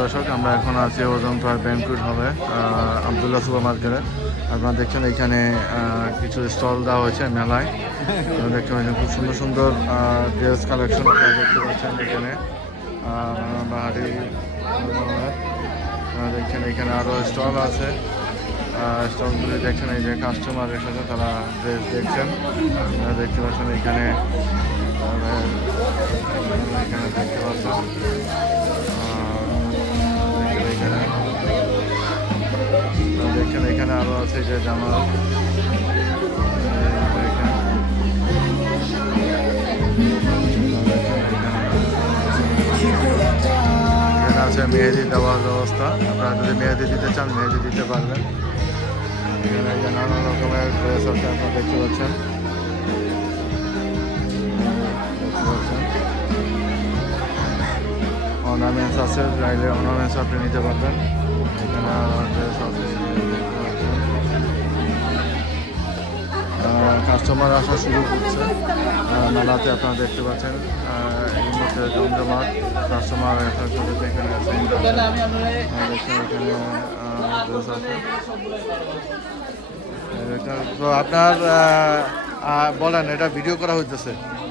দর্শক আমরা এখন আছি অজন্তা ব্যাংকুয়েট হলে আবদুল্লাহ সুপার মার্কেটে। আপনারা দেখছেন এখানে কিছু স্টল দেওয়া হয়েছে মেলায়। আপনারা দেখতে পাচ্ছেন খুব সুন্দর সুন্দর ড্রেস কালেকশন আপনারা দেখতে পাচ্ছেন এখানে বাহারি দেখছেন এখানে আরও স্টল আছে। স্টলগুলি দেখছেন এই যে কাস্টমার এসেছে তারা ড্রেস দেখছেন দেখতে পাচ্ছেন এখানে এখানে দেখতে পাচ্ছেন দেখছেন এখানে আরো আছে যে জামা এখানে আছে মেহেদি দেওয়ার ব্যবস্থা। আপনারা যদি মেহেদি দিতে চান মেহেদি দিতে পারবেন। এখানে যে নানা রকমের ড্রেস আছে আপনারা দেখতে পাচ্ছেন অর্নামেন্টস আছে, চাইলে অর্নামেন্টস আপনি নিতে পারবেন। এখানে ড্রেস আছে কাস্টমার আসা শুরু করছে মেলাতে। আপনারা দেখতে পাচ্ছেন এই মধ্যে জমজমাট কাস্টমার আসার জন্য এখানে আছে। দেখছেন এখানে ড্রেস আছে। তো আপনার বলেন এটা ভিডিও করা হইতেছে।